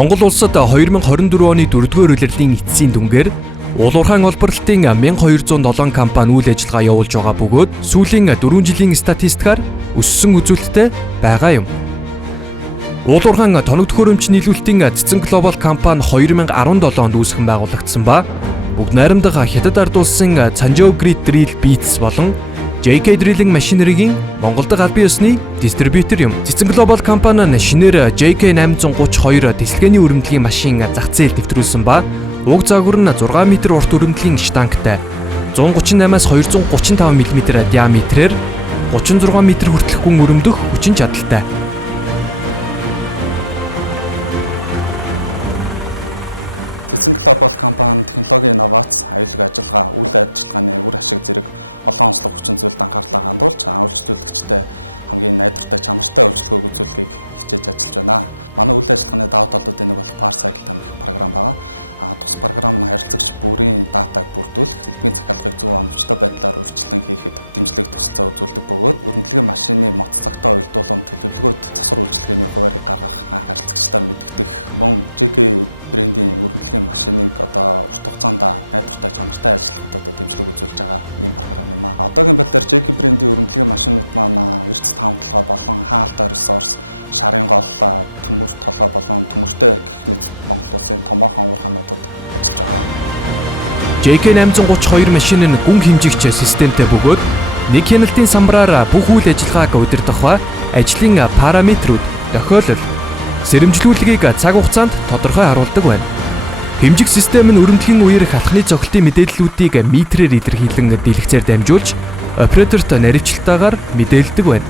Монгол улсад 2024 оны 4-р улирлын эцсийн дүнгээр уулуурхайн олборлолтын 1207 компани үйл ажиллагаа явуулж байгаа бөгөөд сүүлийн 4 жилийн статистикаар өссөн үзүүлэлттэй байгаа юм. Уулуурхайн тоног төхөөрөмж нийлүүлэлтийн Цэцэн Глобал компани 2017 онд үүсгэн байгуулагдсан ба бүгд найрамдах Хятад ард улсын Цанжоу Grid Drill Beats болон JK Drilling Machinery-гийн Монгол дахь албан ёсны дистрибьютор юм. Цэцэн Глобал компани нь шинээр JK 832 тесэлгээний өрөмдлөгийн машин зах зээл дэвтрүүлсэн ба уг загвар нь 6 м урт өрөмдлөгийн штангтай 138-аас 235 мм диаметрээр 36 м хүртэлх гүн өрөмдөх хүчин чадалтай. Цэцэн Глобал компани технологийн инновац, аюулгүй ажиллагаа, үйл ажиллагааны үр ашиг зэрэг олон онцлог хүчин зүйлд анхаарлаа хандуулж, үйлчлүүлэгчтэй хамгийн найдвартай чанартай үйлчлэгээг үзүүлэхийг хичээж ажиллаж байна. Манай үйл ажиллагааны давуу талуудын нэг болох ParCycle гэх програм байгаа. Тус програм нь харилцагч бүрийн датаг бүрдүүлэх, сэлбэгийн захиалгыг зөв оновчтой байдлаар урьдчилан хийхэд дэмжлэг тусалцаа үзүүлдэг бөгөөд өрөмдлөгийн машины моц цагтаа уялдуулан төлөвлөгөөд засвар үйлчилгээний хуваарийг гаргах, харилцагчтай мэдгдэх, мөн JK брендийн өрөмдлөгийн машиныг урт хугацаанд найдвартай чанартай ажиллагаадад дэмжлэг үзүүлж байгаа ийм програм юм аа. Одоогийн байдлаар JK брендийн өрөмдлөгийн машинууд маань эрдэс таамаг толгой болон хаалтаа ресурс, шарын гол, төмөр толгой болон төмөртэй гэх мэт Монгол улсын томоохон уурхаануудад ажиллаж байгаа. JK 832 машин нь гүн хэмжигч системтэй бөгөөд нэг хяналтын самбараар бүх үйл ажиллагааг удирдах ба ажлын параметрүүд, тохиолдол, сэрэмжлүүлгийг цаг хугацаанд тодорхой харуулдаг байна. Хэмжих систем нь өрөмдлөгийн үеэр халахны цогцлтын мэдээллүүдийг метрээр илэрхийлэн дэлгэцээр дамжуулж операторт наривчлалтаагаар мэдээлдэг байна.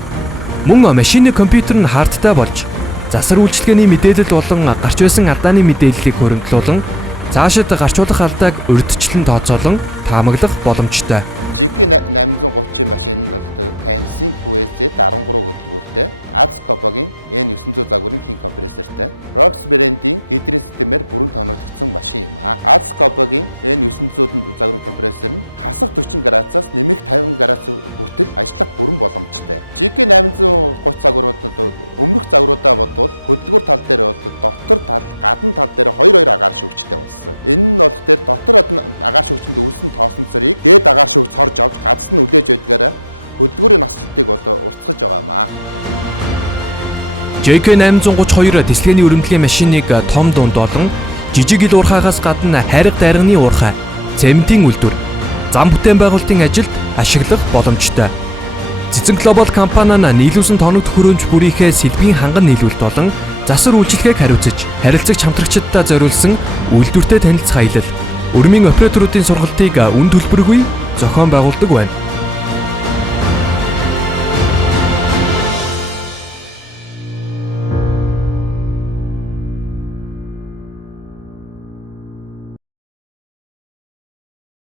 Мөн машины компьютер нь хардтай болж засвар үйлчилгээний мэдээлэл болон гарч байсан алдааны мэдээллийг хөрөнгөлүүлэн цаашид гарчуулах алдааг урьдчилан тооцоолон таамаглах боломжтой. JK 830 машин нь Canon QSZ 13 хөдөлгөөртэй, Azcopoгийн N900 загварын хийн компрессортой, Rox брендийн гидрийн системээр бүрэн тоноглогдсон машин юм аа. Azcopoгийн N900 загварын компрессор нь хасах 40 градусаас нэмэх 50 градус хүртэл ажиллах бүрэн боломжтой. JK 830 загварууд өмнөх загваруудаа бодвол хөдөлгөөр тал дээр дотор тал, гадна тал дээр 2 агаар шүүгчтэй болсон. Энэ нь болох дээр дотор агаар шүүгчэнд үүсэн тоосон цорыг дээд агаар шүүгч орж авч гадс нь үлээж байдгаараа хөдөлгөөрийн наслалтыг уртсгаж байгаа юм аа. JK 832 тесэлгээний өрөмдлөгийн машиныг том дунд болон жижиг ил уурхаагаас гадна хайрга дайрганы уурхай, цементийн үйлдвэр, зам бүтээн байгуулалтын ажилд ашиглах боломжтой. Цэцэн Глобал компани нь нийлүүлсэн тоног төхөөрөмж бүрийнхээ сэлбэгийн ханган нийлүүлэлт болон засвар үйлчилгээг хариуцаж, харилцагч хамтрагчдаа зориулсан үйлдвэртэй танилцах аялал, өрмийн операторуудын сургалтыг үн төлбөргүй зохион байгуулдаг байна.